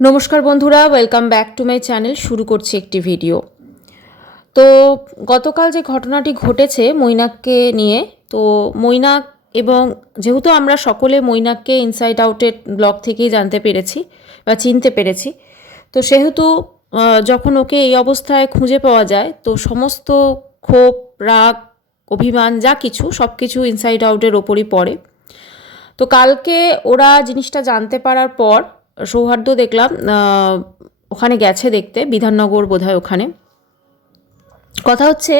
নমস্কার বন্ধুরা, welcome back to my channel. শুরু করছি একটি ভিডিও। তো গতকাল যে ঘটনাটি ঘটেছে মৈনাককে নিয়ে, তো মৈনাক এবং যেহেতু আমরা সকলে মৈনাককে ইনসাইড আউটের ব্লগ থেকেই জানতে পেরেছি বা চিনতে পেরেছি, তো সেহেতু যখন ওকে এই অবস্থায় খুঁজে পাওয়া যায় তো সমস্ত ক্ষোভ, রাগ, অভিমান যা কিছু সব কিছু ইনসাইড আউটের ওপরই পড়ে। তো কালকে ওরা জিনিসটা জানতে পারার পর সৌহার্দ্য দেখলাম ওখানে গেছে দেখতে, বিধাননগর বোধহয় ওখানে। কথা হচ্ছে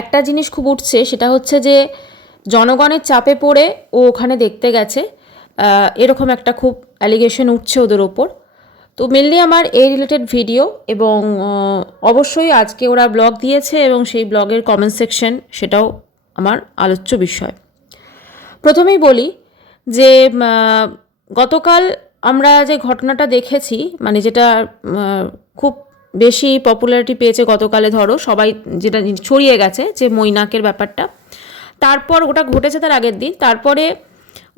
একটা জিনিস খুব উঠছে, সেটা হচ্ছে যে জনগণের চাপে পড়ে ও ওখানে দেখতে গেছে, এরকম একটা খুব অ্যালিগেশন উঠছে ওদের ওপর। তো মেনলি আমার এই রিলেটেড ভিডিও, এবং অবশ্যই আজকে ওরা ব্লগ দিয়েছে এবং সেই ব্লগের কমেন্ট সেকশন সেটাও আমার আলোচ্য বিষয়। প্রথমেই বলি যে গতকাল আমরা যে ঘটনাটা দেখেছি, মানে যেটা খুব বেশি পপুলারিটি পেয়েছে গতকালে, ধরো সবাই যেটা ছড়িয়ে গেছে যে মৈনাকের ব্যাপারটা, তারপর ওটা ঘটেছে তার আগের দিন, তারপরে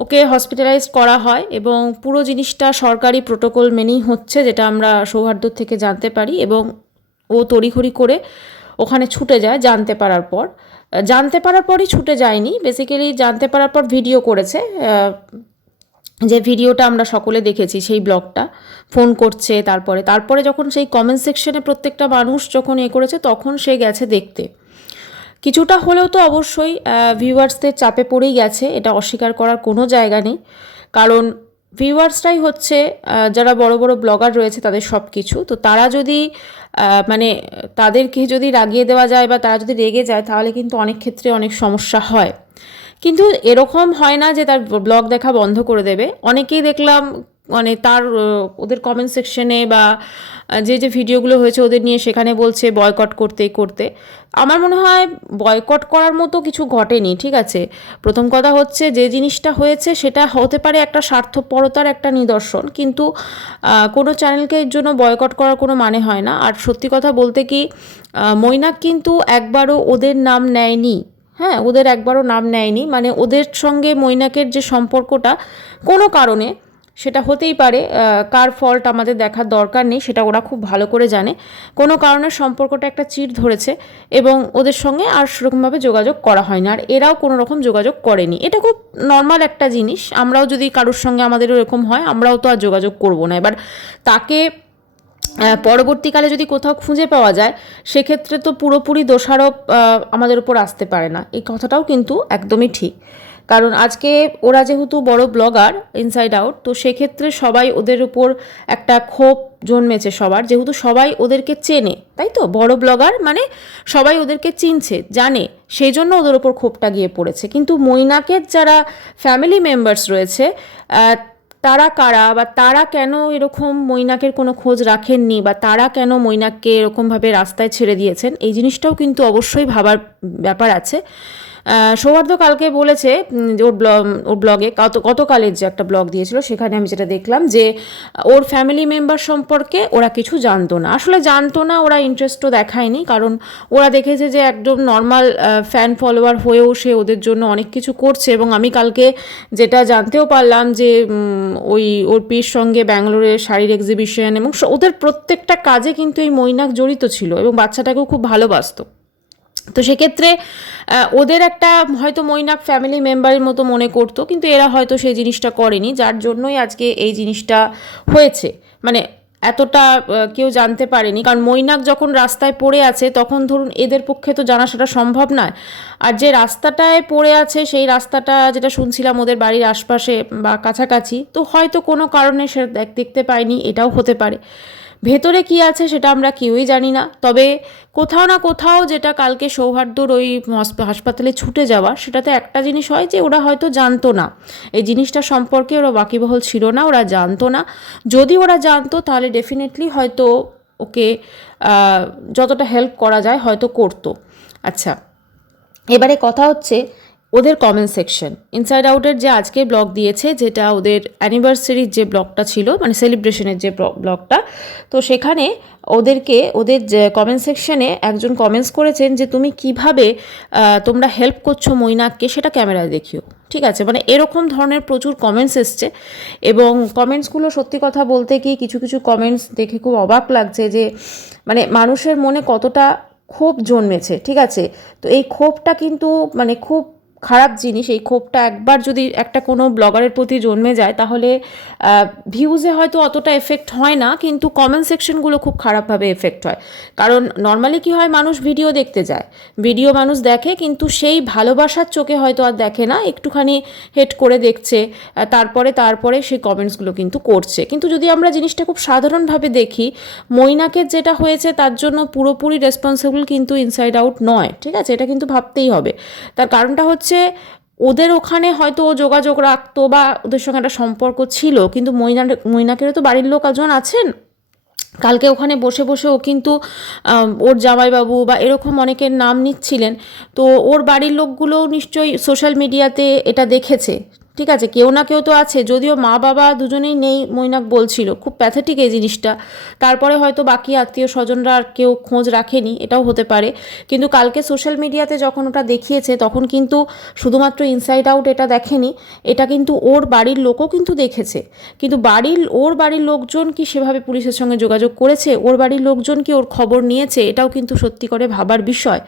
ওকে হসপিটালাইজ করা হয় এবং পুরো জিনিসটা সরকারি প্রোটোকল মেনেই হচ্ছে, যেটা আমরা সৌহার্দ্য থেকে জানতে পারি। এবং ও তড়িঘড়ি করে ওখানে ছুটে যায় জানতে পারার পরই ছুটে যায়নি, বেসিক্যালি জানতে পারার পর ভিডিও করেছে, যে ভিডিওটা আমরা সকলে দেখেছি, সেই ব্লগটা ফোন করছে। তারপরে যখন সেই কমেন্ট সেকশনে প্রত্যেকটা মানুষ যখন করেছে, তখন সে গেছে দেখতে। কিছুটা হলেও তো অবশ্যই ভিউয়ার্সদের চাপে পড়েই গেছে, এটা অস্বীকার করার কোনো জায়গা নেই। কারণ ভিউয়ার্সরাই হচ্ছে যারা বড় বড় ব্লগার রয়েছে তাদের সব কিছু। তো তারা যদি মানে তাদেরকে যদি রাগিয়ে দেওয়া যায় বা তারা যদি রেগে যায়, তাহলে কিন্তু অনেক ক্ষেত্রে অনেক সমস্যা হয়। কিন্তু এরকম হয় না যে তার ব্লগ দেখা বন্ধ করে দেবে। অনেকেই দেখলাম মানে তার ওদের কমেন্ট সেকশনে বা যে ভিডিওগুলো হয়েছে ওদের নিয়ে, সেখানে বলছে বয়কট করতে। আমার মনে হয় বয়কট করার মতো কিছু ঘটেনি, ঠিক আছে? প্রথম কথা হচ্ছে যে জিনিসটা হয়েছে সেটা হতে পারে একটা স্বার্থপরতার একটা নিদর্শন, কিন্তু কোনো চ্যানেলকে এর জন্য বয়কট করার কোনো মানে হয় না। আর সত্যি কথা বলতে কি, মৈনাক কিন্তু একবারও ওদের নাম নেয়নি। হ্যাঁ, ওদের একবারও নাম নেয়নি, মানে ওদের সঙ্গে মৈনাকের যে সম্পর্কটা কোনো কারণে, সেটা হতেই পারে, কার ফল্ট আমাদের দেখার দরকার নেই, সেটা ওরা খুব ভালো করে জানে। কোনো কারণে সম্পর্কটা একটা চিড় ধরেছে এবং ওদের সঙ্গে আর সেরকমভাবে যোগাযোগ করা হয় না, আর এরাও কোনো রকম যোগাযোগ করেনি। এটা খুব নর্মাল একটা জিনিস। আমরাও যদি কারোর সঙ্গে আমাদেরও এরকম হয়, আমরাও তো আর যোগাযোগ করবো না। এবার তাকে পরবর্তীকালে যদি কোথাও খুঁজে পাওয়া যায়, সেক্ষেত্রে তো পুরোপুরি দোষারোপ আমাদের উপর আসতে পারে না, এই কথাটাও কিন্তু একদমই ঠিক। কারণ আজকে ওরা যেহেতু বড় ব্লগার ইনসাইড আউট, তো সেক্ষেত্রে সবাই ওদের উপর একটা ক্ষোভ জন্মেছে সবার, যেহেতু সবাই ওদেরকে চেনে, তাই তো? বড় ব্লগার মানে সবাই ওদেরকে চিনছে, জানে, সেই জন্য ওদের ওপর ক্ষোভটা গিয়ে পড়েছে। কিন্তু মৈনাকের যারা ফ্যামিলি মেম্বার্স রয়েছে, তারা কারা বা তারা কেন এরকম মৈনাকের কোনো খোঁজ রাখেননি, বা তারা কেন মৈনাককে এরকমভাবে রাস্তায় ছেড়ে দিয়েছেন, এই জিনিসটাও কিন্তু অবশ্যই ভাবার ব্যাপার আছে। সৌহার্দ্য কালকে বলেছে ওর ব্লগে, গতকালের যে একটা ব্লগ দিয়েছিল, সেখানে আমি যেটা দেখলাম যে ওর ফ্যামিলি মেম্বার সম্পর্কে ওরা কিছু জানতো না, আসলে জানতো না, ওরা ইন্টারেস্টও দেখায়নি। কারণ ওরা দেখেছে যে একদম নর্মাল ফ্যান ফলোয়ার হয়েও সে ওদের জন্য অনেক কিছু করছে। এবং আমি কালকে যেটা জানতেও পারলাম যে ওর পির সঙ্গে ব্যাঙ্গালোরে শাড়ির এক্সিবিশন এবং ওদের প্রত্যেকটা কাজে কিন্তু এই মৈনাক জড়িত ছিল এবং বাচ্চাটাকেও খুব ভালোবাসতো। তো সেক্ষেত্রে ওদের একটা হয়তো মৈনাক ফ্যামিলি মেম্বারের মতো মনে করতো, কিন্তু এরা হয়তো সেই জিনিসটা করেনি, যার জন্যই আজকে এই জিনিসটা হয়েছে। মানে এতটা কেউ জানতে পারেনি, কারণ মৈনাক যখন রাস্তায় পড়ে আছে তখন ধরুন এদের পক্ষে তো জানা সেটা সম্ভব নয়। আর যে রাস্তাটায় পড়ে আছে সেই রাস্তাটা যেটা শুনছিলাম ওদের বাড়ির আশপাশে বা কাছাকাছি, তো হয়তো কোনো কারণে সে দেখতে পায়নি, এটাও হতে পারে। ভেতরে কি আছে সেটা আমরা কেউই জানি না। তবে কোথাও না কোথাও যেটা কালকে সৌহার্দ্যর ওই হাসপাতালে ছুটে যাওয়া, সেটাতে একটা জিনিস হয় যে ওরা হয়তো জানতো না এই জিনিসটা সম্পর্কে, ওরা ওয়াকিবহাল ছিল না, ওরা জানতো না। যদি ওরা জানতো তাহলে ডেফিনেটলি হয়তো ওকে যতটা হেল্প করা যায় হয়তো করতো। আচ্ছা, এবারে কথা হচ্ছে ওদের কমেন্ট সেকশন। ইনসাইড আউটের যে আজকে ব্লগ দিয়েছে, যেটা ওদের অ্যানিভার্সারির যে ব্লগটা ছিল, মানে সেলিব্রেশনের যে ব্লগটা, তো সেখানে ওদের যে কমেন্ট সেকশনে একজন কমেন্টস করেছেন যে তুমি কিভাবে তোমরা হেল্প করছো মৈনাককে, সেটা ক্যামেরায় দেখিও। ঠিক আছে, মানে এরকম ধরনের প্রচুর কমেন্টস এসছে, এবং কমেন্টসগুলো সত্যি কথা বলতে কি কিছু কিছু কমেন্টস দেখে খুব অবাক লাগছে যে মানে মানুষের মনে কতটা ক্ষোভ জন্মেছে। ঠিক আছে, তো এই ক্ষোভটা কিন্তু মানে খুব খারাপ জিনিস। এই ক্ষোভটা একবার যদি একটা কোনো ব্লগারের প্রতি জন্মে যায়, তাহলে ভিউজে হয়তো অতটা এফেক্ট হয় না, কিন্তু কমেন্ট সেকশনগুলো খুব খারাপভাবে এফেক্ট হয়। কারণ নর্মালি কি হয়, মানুষ ভিডিও দেখতে যায়, ভিডিও মানুষ দেখে, কিন্তু সেই ভালোবাসার চোখে হয়তো আর দেখে না, একটুখানি হেট করে দেখছে, তারপরে সেই কমেন্টসগুলো কিন্তু করছে। কিন্তু যদি আমরা জিনিসটা খুব সাধারণভাবে দেখি, মৈনাকের যেটা হয়েছে তার জন্য পুরোপুরি রেসপন্সিবল কিন্তু ইনসাইড আউট নয়। ঠিক আছে, এটা কিন্তু ভাবতেই হবে। তার কারণটা হচ্ছে ওদের ওখানে হয়তো ও যোগাযোগ রাখতো বা ওদের সঙ্গে একটা সম্পর্ক ছিল, কিন্তু মৈনাকেরও তো বাড়ির লোক একজন আছেন। কালকে ওখানে বসে বসে ও কিন্তু ওর জামাইবাবু বা এরকম অনেকের নাম নিচ্ছিলেন। তো ওর বাড়ির লোকগুলোও নিশ্চয়ই সোশ্যাল মিডিয়াতে এটা দেখেছে। ঠিক আছে, কেউ না কেউ তো আছে, যদিও মা বাবা দুজনেই নেই মৈনাক বলছিল, খুব প্যাথেটিক এই জিনিসটা। তারপরে হয়তো বাকি আত্মীয় স্বজনরা আর কেউ খোঁজ রাখেনি, এটাও হতে পারে। কিন্তু কালকে সোশ্যাল মিডিয়াতে যখন ওটা দেখিয়েছে, তখন কিন্তু শুধুমাত্র ইনসাইড আউট এটা দেখেনি, এটা কিন্তু ওর বাড়ির লোকও কিন্তু দেখেছে। কিন্তু ওর বাড়ির লোকজন কি সেভাবে পুলিশের সঙ্গে যোগাযোগ করেছে, ওর বাড়ির লোকজন কি ওর খবর নিয়েছে, এটাও কিন্তু সত্যি করে ভাবার বিষয়।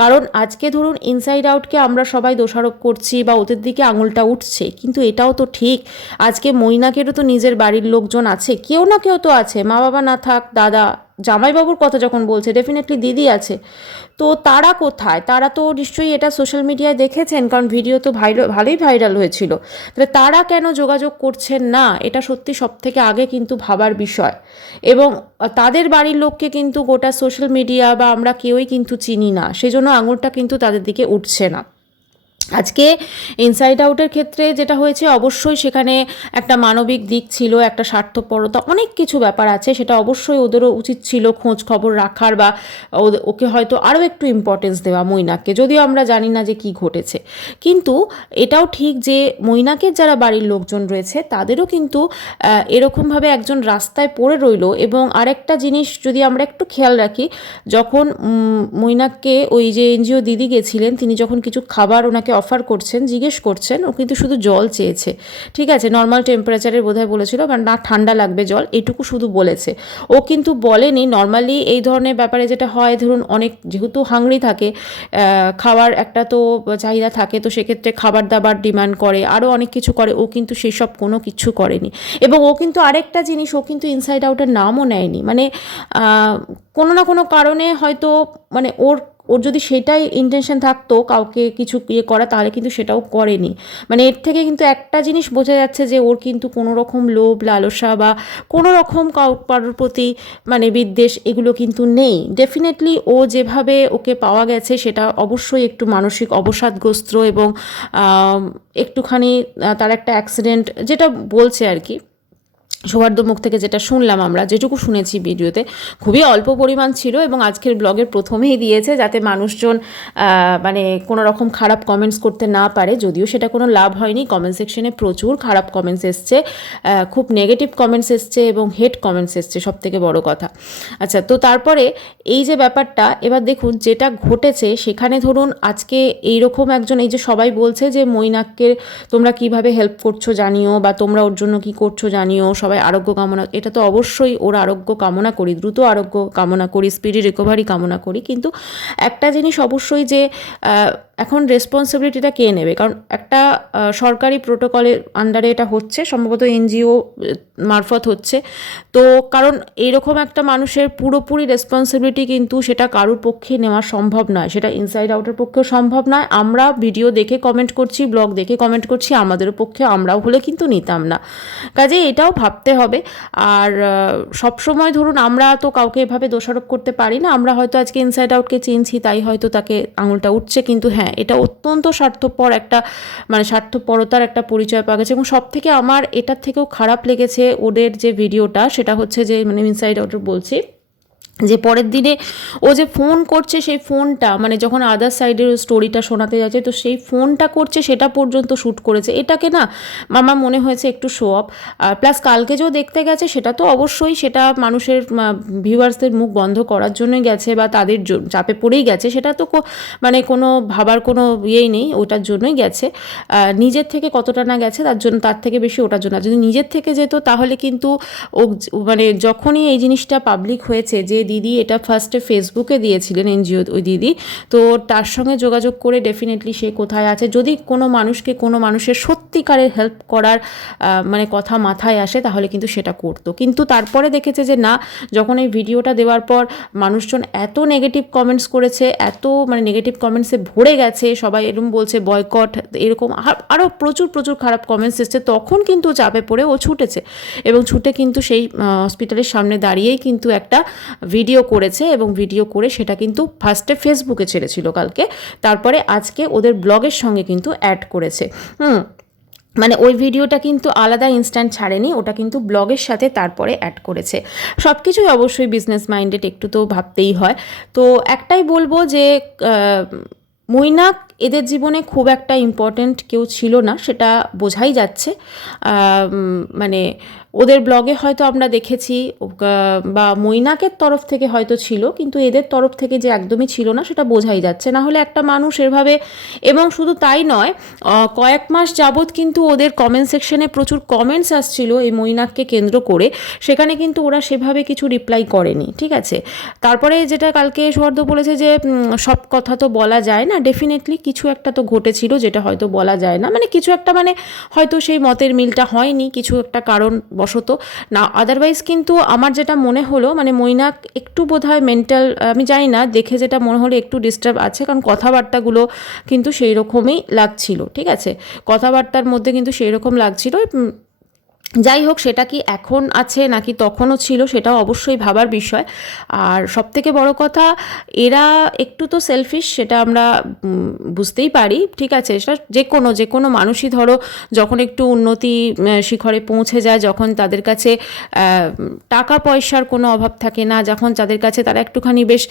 কারণ আজকে ধরুন ইনসাইড আউটকে আমরা সবাই দোষারোপ করছি বা ওদের দিকে আঙুলটা উঠছে, কিন্তু এটাও তো ঠিক, আজকে মৈনাকেরও তো নিজের বাড়ির লোকজন আছে, কেউ না কেউ তো আছে, মা বাবা না থাক, দাদা, জামাইবাবুর কথা যখন বলছে ডেফিনেটলি দিদি আছে। তো তারা কোথায়? তারা তো নিশ্চয়ই এটা সোশ্যাল মিডিয়ায় দেখেছেন, কারণ ভিডিও তো ভালোই ভাইরাল হয়েছিল। তাহলে তারা কেন যোগাযোগ করছেন না, এটা সত্যি সব থেকে আগে কিন্তু ভাবার বিষয়। এবং তাদের বাড়ির লোককে কিন্তু গোটা সোশ্যাল মিডিয়া বা আমরা কেউই কিন্তু চিনি না, সেজন্য আঙুলটা কিন্তু তাদের দিকে উঠছে না। আজকে ইনসাইড আউটের ক্ষেত্রে যেটা হয়েছে, অবশ্যই সেখানে একটা মানবিক দিক ছিল, একটা স্বার্থপরতা, অনেক কিছু ব্যাপার আছে, সেটা অবশ্যই ওদেরও উচিত ছিল খোঁজ খবর রাখার বা ওকে হয়তো আরও একটু ইম্পর্টেন্স দেওয়া মৈনাককে, যদিও আমরা জানি না যে কি ঘটেছে। কিন্তু এটাও ঠিক যে মৈনাকের যারা বাড়ির লোকজন রয়েছে তাদেরও কিন্তু এরকমভাবে একজন রাস্তায় পড়ে রইল। এবং আরেকটা জিনিস যদি আমরা একটু খেয়াল রাখি, যখন মৈনাককে ওই যে এনজিও দিদি গেছিলেন, তিনি যখন কিছু খাবার ওনাকে অফার করছেন, জিজ্ঞেস করছেন, ও কিন্তু শুধু জল চেয়েছে। ঠিক আছে, নর্মাল টেম্পারেচারের বোধহয় বলেছিল, বা না ঠান্ডা লাগবে জল, এটুকু শুধু বলেছে। ও কিন্তু বলেনি, নর্মালি এই ধরনের ব্যাপারে যেটা হয়, ধরুন অনেক যেহেতু হাংরি থাকে, খাওয়ার একটা তো চাহিদা থাকে, তো সেক্ষেত্রে খাবার দাবার ডিমান্ড করে, আরও অনেক কিছু করে, ও কিন্তু সেসব কোনো কিছু করেনি। এবং ও কিন্তু আরেকটা জিনিস, ও কিন্তু ইনসাইড আউটের নামও নেয়নি, মানে কোনো না কোনো কারণে হয়তো, মানে ওর যদি সেটাই ইন্টেনশন থাকতো কাউকে কিছু করা, তাহলে কিন্তু সেটাও করেনি। মানে এর থেকে কিন্তু একটা জিনিস বোঝা যাচ্ছে যে ওর কিন্তু কোনো রকম লোভ লালসা বা কোনো রকম কারোর প্রতি মানে বিদ্বেষ, এগুলো কিন্তু নেই। ডেফিনেটলি ও যেভাবে ওকে পাওয়া গেছে, সেটা অবশ্যই একটু মানসিক অবসাদগ্রস্ত, এবং একটুখানি তার একটা অ্যাক্সিডেন্ট, যেটা বলছে আর কি সৌহার্দ্য মুখ থেকে, যেটা শুনলাম আমরা, যেটুকু শুনেছি ভিডিওতে, খুবই অল্প পরিমাণ ছিল। এবং আজকের ব্লগের প্রথমেই দিয়েছে যাতে মানুষজন মানে কোনো রকম খারাপ কমেন্টস করতে না পারে, যদিও সেটা কোনো লাভ হয়নি। কমেন্ট সেকশনে প্রচুর খারাপ কমেন্টস এসছে, খুব নেগেটিভ কমেন্টস এসছে এবং হেট কমেন্টস এসছে, সব থেকে বড় কথা। আচ্ছা, তো তারপরে এই যে ব্যাপারটা, এবার দেখুন যেটা ঘটেছে সেখানে, ধরুন আজকে এইরকম একজন, এই যে সবাই বলছে যে মৈনাককে তোমরা কিভাবে হেল্প করছো জানিও, বা তোমরা ওর জন্য কি করছো জানিও, সবাই আরোগ্য কামনা, এটা তো অবশ্যই ওর আরোগ্য কামনা করি, দ্রুত আরোগ্য কামনা করি, স্পিডি রিকভারি কামনা করি। কিন্তু একটা জিনিস অবশ্যই যে এখন রেসপন্সিবিলিটিটা কে নেবে, কারণ একটা সরকারি প্রোটোকলের আন্ডারে এটা হচ্ছে, সম্ভবত এনজিও মারফত হচ্ছে। তো কারণ এইরকম একটা মানুষের পুরোপুরি রেসপন্সিবিলিটি কিন্তু সেটা কারোর পক্ষে নেওয়া সম্ভব নয়, সেটা ইনসাইড আউটের পক্ষেও সম্ভব নয়। আমরা ভিডিও দেখে কমেন্ট করছি, ব্লগ দেখে কমেন্ট করছি, আমাদের পক্ষে আমরাও হলে কিন্তু নিতাম না। কাজে এটাও ভাবতে হবে। আর সবসময় ধরুন আমরা তো কাউকে এভাবে দোষারোপ করতে পারি না, আমরা হয়তো আজকে ইনসাইড আউটকে চিনছি তাই হয়তো তাকে আঙুলটা উঠছে, কিন্তু হ্যাঁ, এটা অত্যন্ত স্বার্থপর একটা, মানে স্বার্থপরতার একটা পরিচয় পাওয়া গেছে। এবং সব থেকে আমার এটার থেকেও খারাপ লেগেছে ওদের যে ভিডিওটা, সেটা হচ্ছে যে, মানে ইনসাইড আউটের বলছি, যে পরের দিনে ও যে ফোন করছে সেই ফোনটা মানে যখন আদার সাইডের স্টোরিটা শোনাতে যাচ্ছে তো সেই ফোনটা করছে সেটা পর্যন্ত শ্যুট করেছে, এটাকে না আমার মনে হয়েছে একটু শো অফ। আর প্লাস কালকে যে দেখতে গেছে সেটা তো অবশ্যই সেটা মানুষের ভিউয়ার্সদের মুখ বন্ধ করার জন্যই গেছে বা তাদের চাপে পড়েই গেছে, সেটা তো মানে কোনো ভাবার কোনো ইয়েই নেই, ওটার জন্যই গেছে। নিজের থেকে কতটা না গেছে তার জন্য, তার থেকে বেশি ওটার জন্য। যদি নিজের থেকে যেত তাহলে কিন্তু ও মানে যখনই এই জিনিসটা পাবলিক হয়েছে যে দিদি এটা ফার্স্টে ফেসবুকে দিয়েছিলেন এনজিও ওই দিদি, তো তার সঙ্গে যোগাযোগ করে ডেফিনেটলি সে কোথায় আছে, যদি কোনো মানুষকে কোনো মানুষের সত্যিকারের হেল্প করার মানে কথা মাথায় আসে তাহলে কিন্তু সেটা করতো। কিন্তু তারপরে দেখেছে যে না, যখন এই ভিডিওটা দেওয়ার পর মানুষজন এত নেগেটিভ কমেন্টস করেছে, এত মানে নেগেটিভ কমেন্টসে ভরে গেছে, সবাই এরকম বলছে বয়কট, এরকম আরও প্রচুর প্রচুর খারাপ কমেন্টস এসছে, তখন কিন্তু চাপে পড়ে ও ছুটেছে এবং ছুটে কিন্তু সেই হসপিটালের সামনে দাঁড়িয়েই কিন্তু একটা ভিডিও করেছে এবং ভিডিও করে সেটা কিন্তু ফার্স্টে ফেসবুকে ছেড়েছিল কালকে, তারপরে আজকে ওদের ব্লগের সঙ্গে কিন্তু অ্যাড করেছে। মানে ওই ভিডিওটা কিন্তু আলাদা ইনস্ট্যান্ট ছাড়েনি, ওটা কিন্তু ব্লগের সাথে তারপরে অ্যাড করেছে। সব কিছুই অবশ্যই বিজনেস মাইন্ডেড একটু তো ভাবতেই হয়। তো একটাই বলবো যে মৈনাক এদের জীবনে খুব একটা ইম্পর্ট্যান্ট কেউ ছিল না, সেটা বোঝাই যাচ্ছে। মানে ওদের ব্লগে হয়তো আমরা দেখেছি বা মৈনাকের তরফ থেকে হয়তো ছিল, কিন্তু এদের তরফ থেকে যে একদমই ছিল না সেটা বোঝাই যাচ্ছে। না হলে একটা মানুষ এভাবে, এবং শুধু তাই নয়, কয়েক মাস যাবৎ কিন্তু ওদের কমেন্ট সেকশনে প্রচুর কমেন্টস আসছিল এই মৈনাককে কেন্দ্র করে, সেখানে কিন্তু ওরা সেভাবে কিছু রিপ্লাই করেনি, ঠিক আছে। তারপরে যেটা কালকে সৌহার্দ্য বলেছে যে সব কথা তো বলা যায় না, ডেফিনেটলি কিছু একটা তো ঘটেছিল যেটা হয়তো বলা যায় না, মানে কিছু একটা মানে হয়তো সেই মতের মিলটা হয়নি কিছু একটা কারণ বশত না, আদারওয়াইজ কিন্তু আমার যেটা মনে হলো মানে মৈনাক একটু বোধহয় মেন্টাল, আমি জানি না, দেখে যেটা মনে হলো একটু ডিস্টার্ব আছে, কারণ কথাবার্তাগুলো কিন্তু সেই রকমই লাগছিল, ঠিক আছে, কথাবার্তার মধ্যে কিন্তু সেই রকম লাগছিল। যাই হোক, সেটা কি এখন আছে নাকি তখনও ছিল সেটাও অবশ্যই ভাবার বিষয়। আর সবথেকে বড় কথা, এরা একটু তো সেলফিশ, সেটা আমরা বুঝতেই পারি, ঠিক আছে। সেটা যে কোনো মানুষই ধরো যখন একটু উন্নতি শিখরে পৌঁছে যায়, যখন তাদের কাছে টাকা পয়সার কোনো অভাব থাকে না, যখন তাদের কাছে তারা একটুখানি বেশ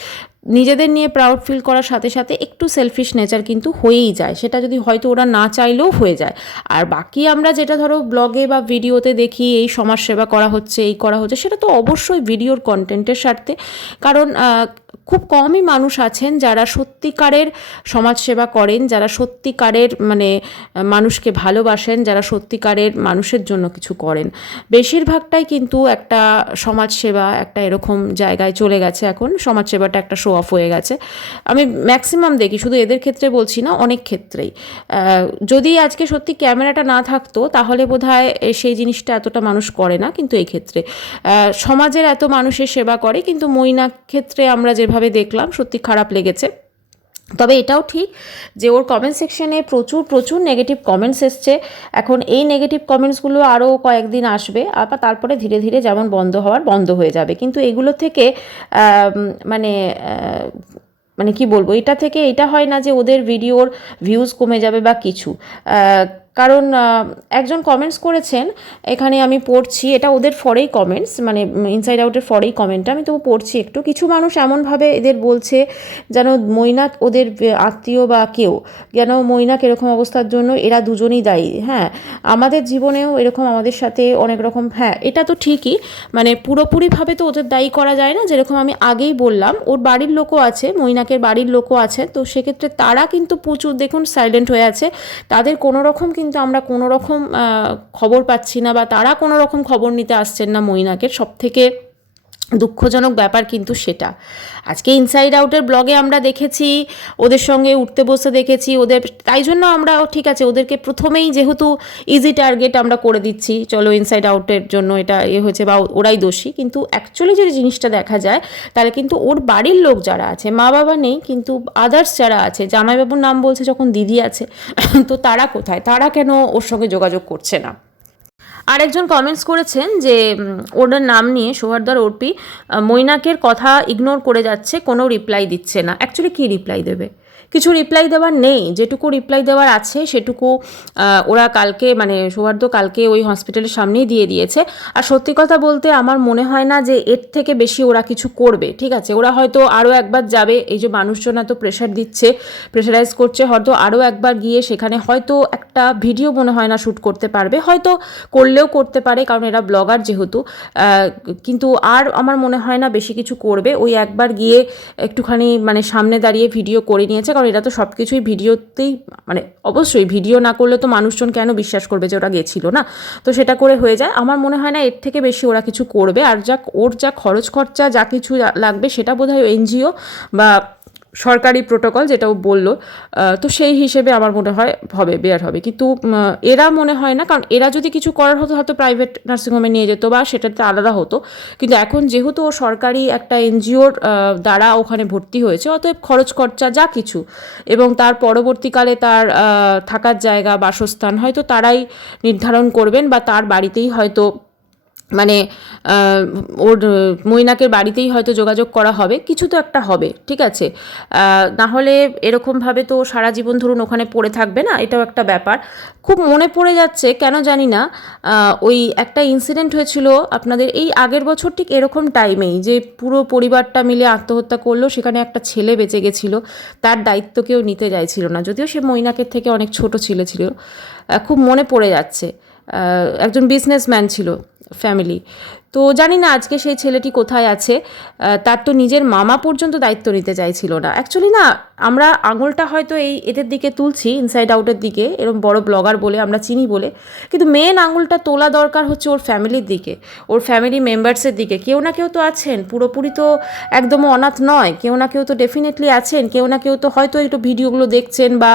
নিজেদের নিয়ে প্রাউড ফিল করার সাথে সাথে একটু সেলফিশ নেচার কিন্তু হয়েই যায়, সেটা যদি হয়তো ওরা না চাইলেও হয়ে যায়। আর বাকি আমরা যেটা ধরো ব্লগে বা ভিডিওতে দেখি এই সমাজসেবা করা হচ্ছে, এই করা হচ্ছে, সেটা তো অবশ্যই ভিডিওর কন্টেন্টের স্বার্থে, কারণ খুব কমই মানুষ আছেন যারা সত্যিকারের সমাজসেবা করেন, যারা সত্যিকারের মানে মানুষকে ভালোবাসেন, যারা সত্যিকারের মানুষের জন্য কিছু করেন। বেশিরভাগটাই কিন্তু একটা সমাজসেবা একটা এরকম জায়গায় চলে গেছে, এখন সমাজসেবাটা একটা শো অফ হয়ে গেছে। আমি ম্যাক্সিমাম দেখি, শুধু এদের ক্ষেত্রে বলছি না, অনেক ক্ষেত্রেই। যদি আজকে সত্যি ক্যামেরাটা না থাকতো তাহলে বোধহয় সেই জিনিসটা এতটা মানুষ করে না, কিন্তু এই ক্ষেত্রে সমাজের এত মানুষের সেবা করে, কিন্তু মৈনাক ক্ষেত্রে আমরা যেভাবে দেখলাম সত্যি খারাপ লেগেছে। তবে এটাও ঠিক যে ওর কমেন্ট সেকশনে প্রচুর প্রচুর নেগেটিভ কমেন্টস এসছে, এখন এই নেগেটিভ কমেন্টসগুলো আরও কয়েকদিন আসবে, আবার তারপরে ধীরে ধীরে যেমন বন্ধ হওয়ার বন্ধ হয়ে যাবে। কিন্তু এগুলো থেকে মানে মানে কি বলবো, এটা থেকে এটা হয় না যে ওদের ভিডিওর ভিউজ কমে যাবে বা কিছু, কারণ একজন কমেন্টস করেছেন, এখানে আমি পড়ছি, এটা ওদের ফরেই কমেন্টস, মানে ইনসাইড আউটের ফরেই কমেন্টটা, আমি তবু পড়ছি একটু। কিছু মানুষ এমনভাবে এদের বলছে যেন মৈনাক ওদের আত্মীয় বা কেউ, যেন মৈনাক এরকম অবস্থার জন্য এরা দুজনই দায়ী। হ্যাঁ, আমাদের জীবনেও এরকম আমাদের সাথে অনেক রকম, হ্যাঁ এটা তো ঠিকই, মানে পুরোপুরিভাবে তো ওদের দায়ী করা যায় না। যেরকম আমি আগেই বললাম, ওর বাড়ির লোকও আছে, মৈনাকের বাড়ির লোকও আছে, তো সেক্ষেত্রে তারা কিন্তু প্রচুর দেখুন সাইলেন্ট হয়ে আছে, তাদের কোনো রকম কিন্তু আমরা কোনো রকম খবর পাচ্ছি না, বা তারা কোনো রকম খবর নিতে আসছেন না মৈনাকের। সবথেকে দুঃখজনক ব্যাপার কিন্তু সেটা। আজকে ইনসাইড আউটের ব্লগে আমরা দেখেছি ওদের সঙ্গে উঠতে বসতে দেখেছি ওদের, তাই জন্য আমরা ঠিক আছে ওদেরকে প্রথমেই যেহেতু ইজি টার্গেট আমরা করে দিচ্ছি, চলো ইনসাইড আউটের জন্য এটা হয়েছে বা ওরাই দোষী, কিন্তু অ্যাকচুয়ালি যদি জিনিসটা দেখা যায় তাহলে কিন্তু ওর বাড়ির লোক যারা আছে, মা বাবা নেই কিন্তু আদার্স যারা আছে, জামাইবাবুর নাম বলছে যখন দিদি আছে, তো তারা কোথায়, তারা কেন ওর সঙ্গে যোগাযোগ করছে না। আরেকজন কমেন্টস করেছেন যে ওনার নাম নিয়ে, সৌহার্দ্য অর্পি মৈনাকের কথা ইগনোর করে যাচ্ছে, কোনো রিপ্লাই দিচ্ছে না। অ্যাকচুয়ালি কী রিপ্লাই দেবে, কিছু রিপ্লাই দেওয়ার নেই। যেটুকু রিপ্লাই দেওয়ার আছে সেটুকু ওরা কালকে মানে সৌহার্দ্য কালকে ওই হসপিটালের সামনেই দিয়ে দিয়েছে। আর সত্যি কথা বলতে আমার মনে হয় না যে এর থেকে বেশি ওরা কিছু করবে, ঠিক আছে। ওরা হয়তো আরও একবার যাবে, এই যে মানুষজন এত প্রেশার দিচ্ছে, প্রেশারাইজ করছে, হয়তো আরও একবার গিয়ে সেখানে হয়তো একটা ভিডিও মনে হয় না শ্যুট করতে পারবে, হয়তো করলেও করতে পারে কারণ এরা ব্লগার যেহেতু, কিন্তু আর আমার মনে হয় না বেশি কিছু করবে। ওই একবার গিয়ে একটুখানি মানে সামনে দাঁড়িয়ে ভিডিও করে নিয়েছে, কারণ এরা তো সব কিছুই ভিডিওতেই মানে অবশ্যই ভিডিও না করলে তো মানুষজন কেন বিশ্বাস করবে যে ওরা গেছিল না, তো সেটা করে হয়ে যায়। আমার মনে হয় না এর থেকে বেশি ওরা কিছু করবে। আর ওর যা খরচ খরচা যা কিছু লাগবে সেটা বোধহয় এনজিও বা সরকারি প্রোটোকল যেটা ও বললো, তো সেই হিসেবে আমার মনে হয় বেয়ার হবে। কিন্তু এরা মনে হয় না, কারণ এরা যদি কিছু করার হতো হয়তো প্রাইভেট নার্সিংহোমে নিয়ে যেত বা সেটাতে আলাদা হতো, কিন্তু এখন যেহেতু ও সরকারি একটা এনজিওর দ্বারা ওখানে ভর্তি হয়েছে, অতএব খরচ খরচা যা কিছু এবং তার পরবর্তীকালে তার থাকার জায়গা বাসস্থান হয়তো তারাই নির্ধারণ করবেন বা তার বাড়িতেই হয়তো মানে ওর মৈনাকের বাড়িতেই হয়তো যোগাযোগ করা হবে, কিছু তো একটা হবে, ঠিক আছে। না হলে এরকমভাবে তো সারা জীবন ধরুন ওখানে পড়ে থাকবে না, এটাও একটা ব্যাপার। খুব মনে পড়ে যাচ্ছে কেন জানি না, ওই একটা ইনসিডেন্ট হয়েছিল আপনাদের এই আগের বছর ঠিক এরকম টাইমেই, যে পুরো পরিবারটা মিলে আত্মহত্যা করলো, সেখানে একটা ছেলে বেঁচে গেছিলো, তার দায়িত্ব কেউ নিতে চাইছিল না, যদিও সে মৈনাকের থেকে অনেক ছোট ছিল। খুব মনে পড়ে যাচ্ছে, একজন বিজনেসম্যান ছিল, ফ্যামিলি। তো জানি না আজকে সেই ছেলেটি কোথায় আছে। তার তো নিজের মামা পর্যন্ত দায়িত্ব নিতে চাইছিল না। অ্যাকচুয়ালি না, আমরা আঙুলটা হয়তো এদের দিকে তুলছি, ইনসাইড আউটের দিকে, এরকম বড় ব্লগার বলে আমরা চিনি বলে, কিন্তু মেন আঙুলটা তোলা দরকার হচ্ছে ওর ফ্যামিলির দিকে, ওর ফ্যামিলি মেম্বার্সের দিকে। কেউ না কেউ তো আছেন, পুরোপুরি তো একদমও অনাথ নয়, কেউ না কেউ তো ডেফিনেটলি আছেন, কেউ না কেউ তো হয়তো একটু ভিডিওগুলো দেখছেন বা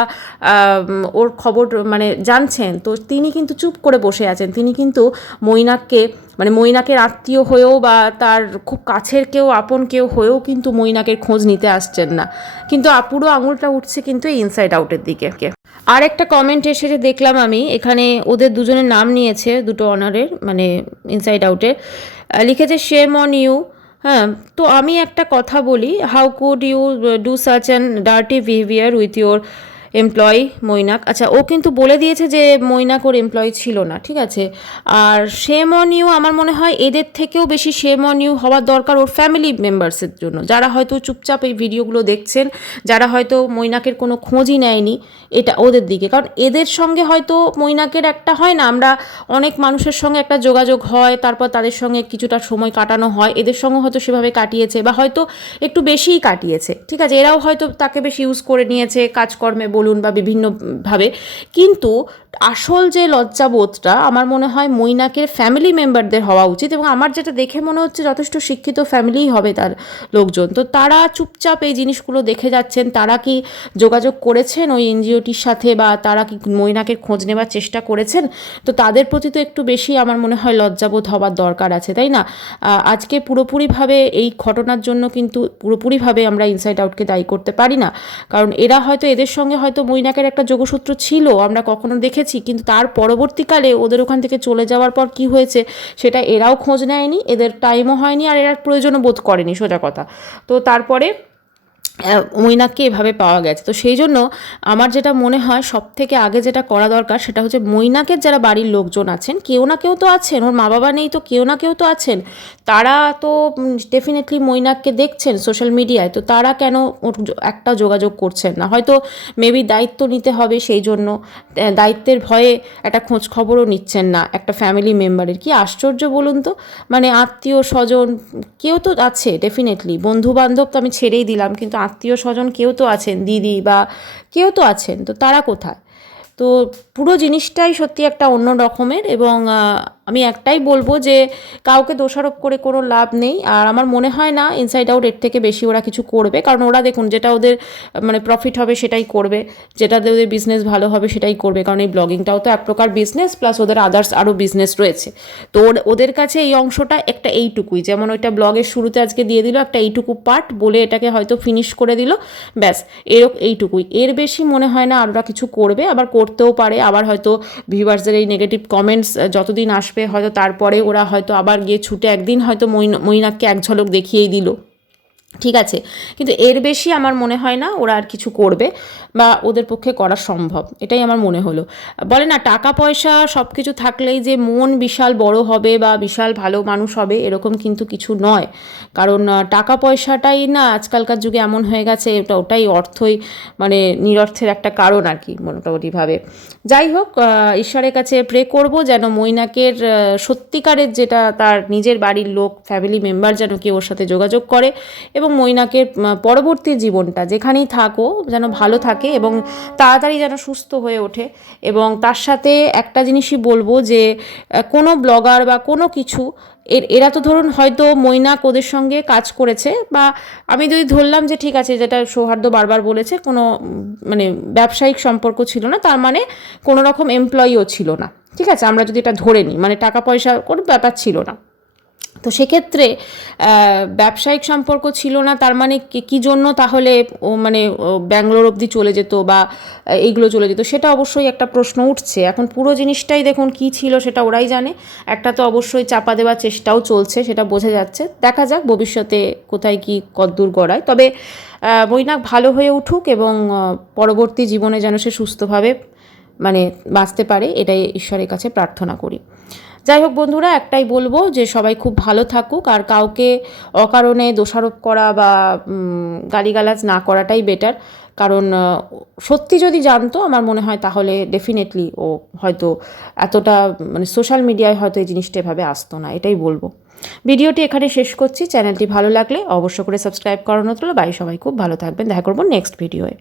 ওর খবর মানে জানছেন, তো তিনি কিন্তু চুপ করে বসে আছেন। তিনি কিন্তু মৈনাককে মানে মৈনাকের আত্মীয় হয়েও বা তার খুব কাছের কেউ আপন কেউ হয়েও কিন্তু মৈনাকের খোঁজ নিতে আসছেন না, কিন্তু পুরো আঙুলটা উঠছে কিন্তু এই ইনসাইড আউটের দিকে। আর একটা কমেন্ট এসেছে দেখলাম আমি, এখানে ওদের দুজনের নাম নিয়েছে, দুটো অনারের মানে ইনসাইড আউটের, লিখেছে শেম অন ইউ। হ্যাঁ, তো আমি একটা কথা বলি, how could you do such an dirty behaviour with your employee Mainak. আচ্ছা, ও কিন্তু বলে দিয়েছে যে মৈনাক ওর এমপ্লয়ি ছিল না, ঠিক আছে। আর শেম অন ইউ, আমার মনে হয় এদের থেকেও বেশি শেম অন ইউ হওয়ার দরকার ওর ফ্যামিলি মেম্বার্সের জন্য, যারা হয়তো চুপচাপ এই ভিডিওগুলো দেখছেন, যারা হয়তো মৈনাকের কোনো খোঁজই নেয়নি, এটা ওদের দিকে। কারণ এদের সঙ্গে হয়তো মৈনাকের একটা হয় না, আমরা অনেক মানুষের সঙ্গে একটা যোগাযোগ হয়, তারপর তাদের সঙ্গে কিছুটা সময় কাটানো হয়, এদের সঙ্গে হয়তো সেভাবে কাটিয়েছে বা হয়তো একটু বেশিই কাটিয়েছে, ঠিক আছে। এরাও হয়তো তাকে বেশি ইউজ করে নিয়েছে কাজকর্মে বলুন বা বিভিন্নভাবে, কিন্তু আসল যে লজ্জাবোধটা আমার মনে হয় মৈনাকের ফ্যামিলি মেম্বারদের হওয়া উচিত। এবং আমার যেটা দেখে মনে হচ্ছে যথেষ্ট শিক্ষিত ফ্যামিলিই হবে তার লোকজন, তো তারা চুপচাপ এই জিনিসগুলো দেখে যাচ্ছেন। তারা কি যোগাযোগ করেছেন ওই এনজিওটির সাথে বা তারা কি মৈনাকের খোঁজ নেবার চেষ্টা করেছেন? তো তাদের প্রতি তো একটু বেশি আমার মনে হয় লজ্জাবোধ হওয়ার দরকার আছে, তাই না? আজকে পুরোপুরিভাবে এই ঘটনার জন্য কিন্তু পুরোপুরিভাবে আমরা ইনসাইড আউটকে দায়ী করতে পারি না, কারণ এরা হয়তো এদের সঙ্গে হয়তো মৈনাকের একটা যোগসূত্র ছিল, আমরা কখনো দেখেছি, কিন্তু তার পরবর্তীকালে ওদের ওখান থেকে চলে যাওয়ার পর কি হয়েছে সেটা এরাও খোঁজ নেয়নি, এদের টাইমও হয়নি, আর এরা প্রয়োজনও বোধ করেনি, সোজা কথা। তো তারপরে মৈনাককে এভাবে পাওয়া গেছে। তো সেই জন্য আমার যেটা মনে হয় সব থেকে আগে যেটা করা দরকার সেটা হচ্ছে মৈনাকের যারা বাড়ির লোকজন আছেন, কেউ না কেউ তো আছেন, ওর মা বাবা নেই তো কেউ না কেউ তো আছেন, তারা তো ডেফিনেটলি মৈনাককে দেখছেন সোশ্যাল মিডিয়ায়, তো তারা কেন ওর একটা যোগাযোগ করছেন না? হয়তো মেবি দায়িত্ব নিতে হবে, সেই জন্য দায়িত্বের ভয়ে একটা খোঁজ খবরও নিচ্ছেন না একটা ফ্যামিলি মেম্বারের। কি আশ্চর্য বলুন তো, মানে আত্মীয় স্বজন কেউ তো আছে ডেফিনেটলি, বন্ধু বান্ধব তো আমি ছেড়েই দিলাম, কিন্তু আত্মীয় স্বজন কেউ তো আছেন, দিদি বা কেউ তো আছেন, তো তারা কোথায়? তো পুরো জিনিসটাই সত্যি একটা অন্য রকমের। এবং আমি একটাই বলবো যে কাউকে দোষারোপ করে কোনো লাভ নেই। আর আমার মনে হয় না ইনসাইড আউট এর থেকে বেশি ওরা কিছু করবে, কারণ ওরা দেখুন যেটা ওদের মানে প্রফিট হবে সেটাই করবে, যেটাতে ওদের বিজনেস ভালো হবে সেটাই করবে, কারণ এই ব্লগিংটাও তো এক প্রকার বিজনেস, প্লাস ওদের আদার্স আরও বিজনেস রয়েছে। তো ওদের কাছে এই অংশটা একটা এইটুকুই, যেমন ওইটা ব্লগের শুরুতে আজকে দিয়ে দিল একটা এইটুকু পার্ট বলে এটাকে হয়তো ফিনিশ করে দিল, ব্যাস এইটুকুই, এর বেশি মনে হয় না ওরা কিছু করবে। আবার করতেও পারে, আবার হয়তো ভিউয়ার্সদের এই নেগেটিভ কমেন্টস যতদিন আসবে হয়তো তারপরে ওরা হয়তো আবার গিয়ে ছুটে একদিন হয়তো মৈনাককে এক ঝলক দেখিয়েই দিল, ঠিক আছে, কিন্তু এর বেশি আমার মনে হয় না ওরা আর কিছু করবে বা ওদের পক্ষে করা সম্ভব, এটাই আমার মনে হলো। বলে না টাকা পয়সা সব কিছু থাকলেই যে মন বিশাল বড় হবে বা বিশাল ভালো মানুষ হবে, এরকম কিন্তু কিছু নয়। কারণ টাকা পয়সাটাই না আজকালকার যুগে এমন হয়ে গেছে, ওটাই অর্থই মানে নিরর্থের একটা কারণ আর কি মোটামুটিভাবে। যাই হোক, ঈশ্বরের কাছে প্রে করব যেন মৈনাকের সত্যিকারের যেটা তার নিজের বাড়ির লোক, ফ্যামিলি মেম্বার যেন কেউ ওর সাথে যোগাযোগ করে এবং মৈনাকের পরবর্তী জীবনটা যেখানেই থাকো যেন ভালো থাকে এবং তাড়াতাড়ি যেন সুস্থ হয়ে ওঠে। এবং তার সাথে একটা জিনিসই বলবো যে কোনো ব্লগার বা কোনো কিছু এরা তো ধরুন হয়তো মৈনাক ওদের সঙ্গে কাজ করেছে, বা আমি যদি ধরলাম যে ঠিক আছে, যেটা সৌহার্দ্য বারবার বলেছে, কোনো মানে ব্যবসায়িক সম্পর্ক ছিল না, তার মানে কোনো রকম এমপ্লয়িও ছিল না, ঠিক আছে, আমরা যদি এটা ধরে নিই, মানে টাকা পয়সা কোনো ব্যাপার ছিল না। তো সেক্ষেত্রে ব্যবসায়িক সম্পর্ক ছিল না, তার মানে কী জন্য তাহলে ও মানে ব্যাঙ্গালোর অবধি চলে যেত বা এইগুলো চলে যেত, সেটা অবশ্যই একটা প্রশ্ন উঠছে। এখন পুরো জিনিসটাই দেখুন কী ছিল সেটা ওরাই জানে। একটা তো অবশ্যই চাপা দেওয়ার চেষ্টাও চলছে, সেটা বোঝা যাচ্ছে। দেখা যাক ভবিষ্যতে কোথায় কী কদ্দূর গড়ায়। তবে মৈনাক ভালো হয়ে উঠুক এবং পরবর্তী জীবনে যেন সে সুস্থভাবে মানে বাঁচতে পারে, এটাই ঈশ্বরের কাছে প্রার্থনা করি। যাই হোক বন্ধুরা, একটাই বলবো যে সবাই খুব ভালো থাকুক, আর কাউকে অকারণে দোষারোপ করা বা গালিগালাজ না করাটাই বেটার। কারণ সত্যি যদি জানতো আমার মনে হয় তাহলে ডেফিনেটলি ও হয়তো এতটা মানে সোশ্যাল মিডিয়ায় হয়তো এই জিনিসটা এভাবে আসতো না, এটাই বলবো। ভিডিওটি এখানে শেষ করছি। চ্যানেলটি ভালো লাগলে অবশ্য করে সাবস্ক্রাইব করানো হলো। বাই, সবাই খুব ভালো থাকবেন। দেখা করবো নেক্সট ভিডিওয়ে।